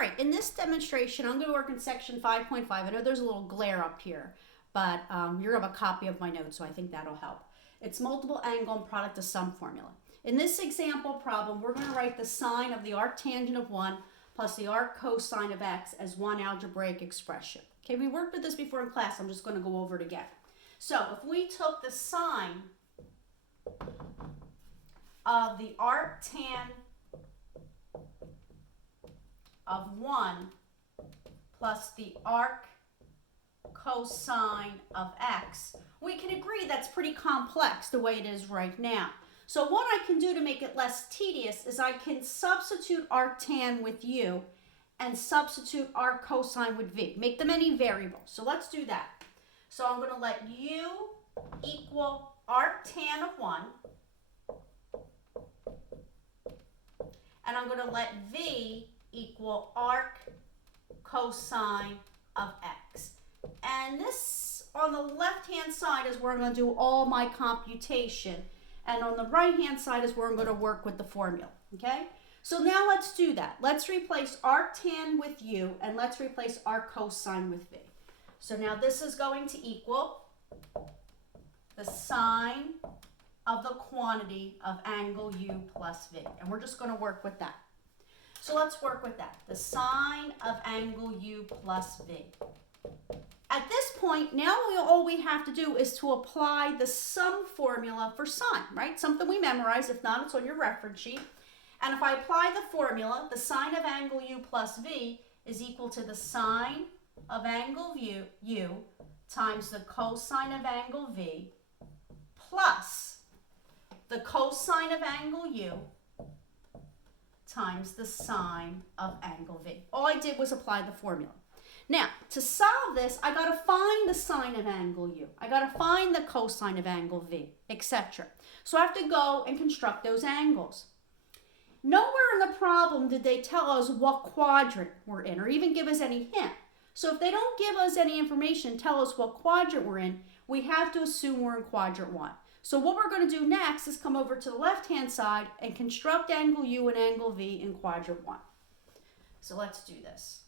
right, in this demonstration, I'm going to work in section 5.5. I know there's a little glare up here, but you're going to have a copy of my notes, so I think that'll help. It's multiple angle and product of sum formula. In this example problem, we're going to write the sine of the arctangent of 1 plus the arc cosine of x as one algebraic expression. Okay, we worked with this before in class. I'm just going to go over it again. So if we took the sine of the arctan of 1 plus the arc cosine of x, we can agree that's pretty complex the way it is right now. So what I can do to make it less tedious is I can substitute arctan with u and substitute arc cosine with v. Make them any variable. So let's do that. So I'm going to let u equal arctan of 1, and I'm going to let v equal arc cosine of x. And this on the left-hand side is where I'm going to do all my computation. And on the right-hand side is where I'm going to work with the formula, okay? So now let's do that. Let's replace arctan with u, and let's replace arc cosine with v. So now this is going to equal the sine of the quantity of angle u plus v. And we're just going to work with that. So let's work with that. The sine of angle u plus v. At this point, now all we have to do is to apply the sum formula for sine, right? Something we memorize. If not, it's on your reference sheet. And if I apply the formula, the sine of angle u plus v is equal to the sine of angle u times the cosine of angle v plus the cosine of angle u times the sine of angle v. All I did was apply the formula. Now, to solve this, I got to find the sine of angle u. I got to find the cosine of angle v, etc. So I have to go and construct those angles. Nowhere in the problem did they tell us what quadrant we're in or even give us any hint. So if they don't give us any information, tell us what quadrant we're in, we have to assume we're in quadrant 1. So what we're going to do next is come over to the left-hand side and construct angle u and angle v in quadrant 1. So let's do this.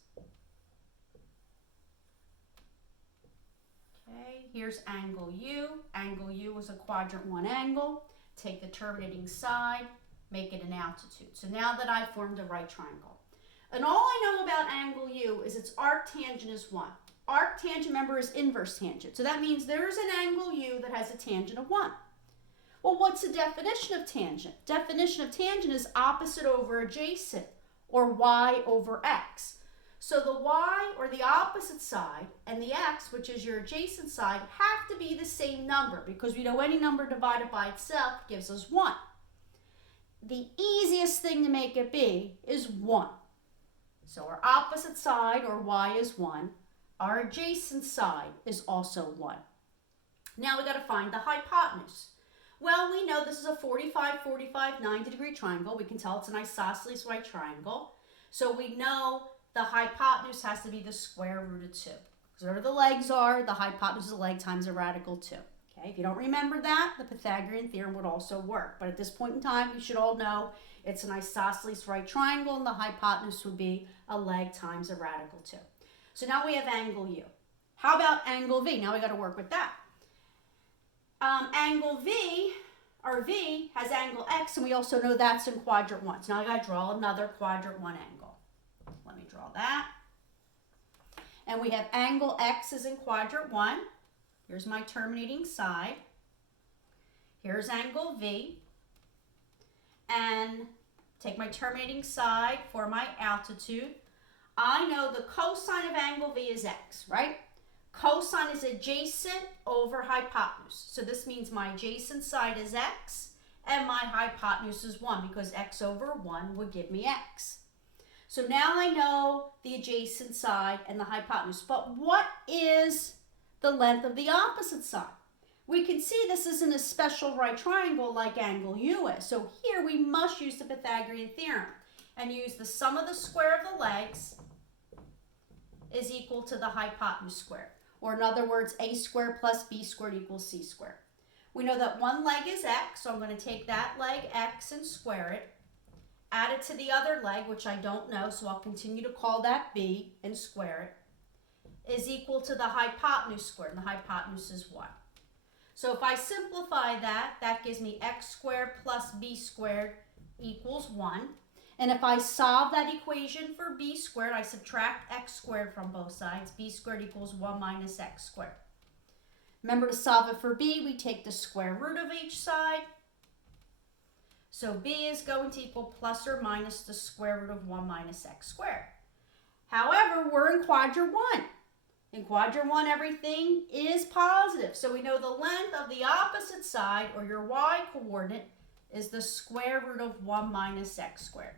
Okay, here's angle u. Angle u is a quadrant 1 angle. Take the terminating side, make it an altitude. So now that I've formed a right triangle. And all I know about angle u is its arctangent is 1. Arctangent, remember, is inverse tangent. So that means there's an angle u that has a tangent of 1. Well, what's the definition of tangent? Definition of tangent is opposite over adjacent, or y over x. So the y, or the opposite side, and the x, which is your adjacent side, have to be the same number because we know any number divided by itself gives us 1. The easiest thing to make it be is 1. So our opposite side, or y, is 1. Our adjacent side is also 1. Now we got to find the hypotenuse. Well, we know this is a 45, 45, 90-degree triangle. We can tell it's an isosceles right triangle. So we know the hypotenuse has to be the square root of 2. Because whatever the legs are, the hypotenuse is a leg times a radical 2. Okay, if you don't remember that, the Pythagorean theorem would also work. But at this point in time, you should all know it's an isosceles right triangle, and the hypotenuse would be a leg times a radical 2. So now we have angle u. How about angle v? Now we got to work with that. Angle v, or v, has angle x, and we also know that's in quadrant 1. So now I got to draw another quadrant 1 angle. Let me draw that. And we have angle x is in quadrant 1. Here's my terminating side. Here's angle v. And take my terminating side for my altitude. I know the cosine of angle v is x, right? Cosine is adjacent over hypotenuse. So this means my adjacent side is x, and my hypotenuse is 1, because x over 1 would give me x. So now I know the adjacent side and the hypotenuse. But what is the length of the opposite side? We can see this isn't a special right triangle like angle u is. So here we must use the Pythagorean theorem and use the sum of the square of the legs is equal to the hypotenuse squared. Or in other words, a squared plus b squared equals c squared. We know that one leg is x, so I'm going to take that leg x and square it. add it to the other leg, which I don't know, so I'll continue to call that b and square it, is equal to the hypotenuse squared, and the hypotenuse is 1. So if I simplify that, that gives me x squared plus b squared equals 1. And if I solve that equation for b squared, I subtract x squared from both sides. B squared equals 1 minus x squared. Remember, to solve it for b, we take the square root of each side. So b is going to equal plus or minus the square root of 1 minus x squared. However, we're in quadrant 1. In quadrant 1, everything is positive. So we know the length of the opposite side, or your y-coordinate, is the square root of 1 minus x squared.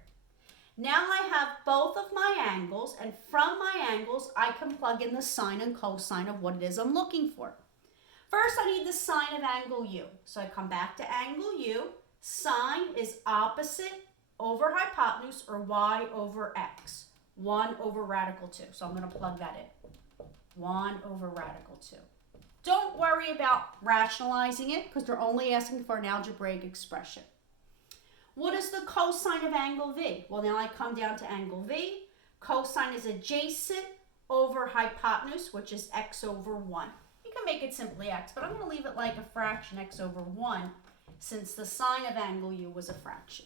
Now I have both of my angles, and from my angles, I can plug in the sine and cosine of what it is I'm looking for. First, I need the sine of angle u. So I come back to angle u. Sine is opposite over hypotenuse, or y over x. 1 over radical 2. So I'm going to plug that in. 1 over radical 2. Don't worry about rationalizing it, because they're only asking for an algebraic expression. What is the cosine of angle v? Well, now I come down to angle v. Cosine is adjacent over hypotenuse, which is x over 1. You can make it simply x, but I'm going to leave it like a fraction, x over 1, since the sine of angle u was a fraction.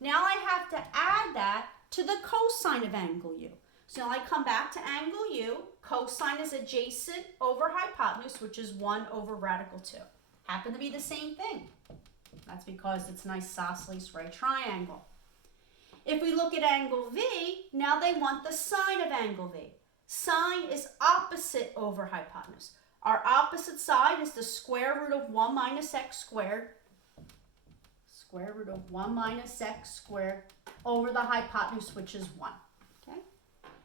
Now I have to add that to the cosine of angle u. So now I come back to angle u. Cosine is adjacent over hypotenuse, which is 1 over radical 2. Happen to be the same thing. That's because it's an isosceles right triangle. If we look at angle v, now they want the sine of angle v. Sine is opposite over hypotenuse. Our opposite side is the square root of 1 minus x squared. Square root of 1 minus x squared over the hypotenuse, which is 1. Okay?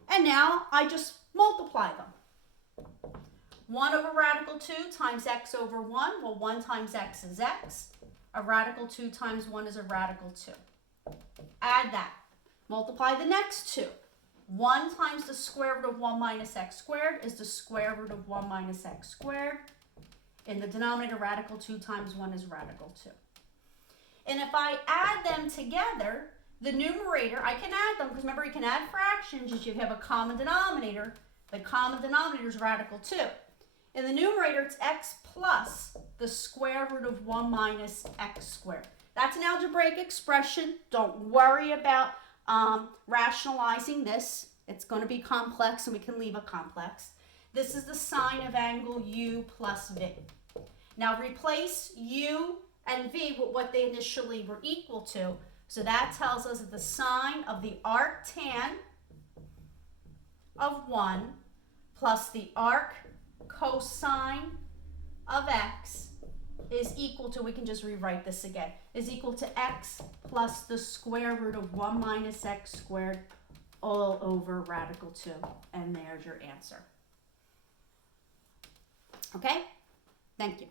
And now I just multiply them. 1 over radical 2 times x over 1. Well, 1 times x is x. A radical 2 times 1 is a radical 2. Add that. Multiply the next 2. 1 times the square root of 1 minus x squared is the square root of 1 minus x squared. In the denominator, radical 2 times 1 is radical 2. And if I add them together, the numerator, I can add them, because remember, you can add fractions as you have a common denominator. The common denominator is radical 2. In the numerator, it's x plus the square root of 1 minus x squared. That's an algebraic expression. Don't worry about rationalizing this. It's going to be complex, and we can leave it complex. This is the sine of angle u plus v. Now replace u and v with what they initially were equal to. So that tells us that the sine of the arctan of 1 plus the arc cosine of x is equal to, we can just rewrite this again, is equal to x plus the square root of 1 minus x squared all over radical 2. And there's your answer. Okay? Thank you.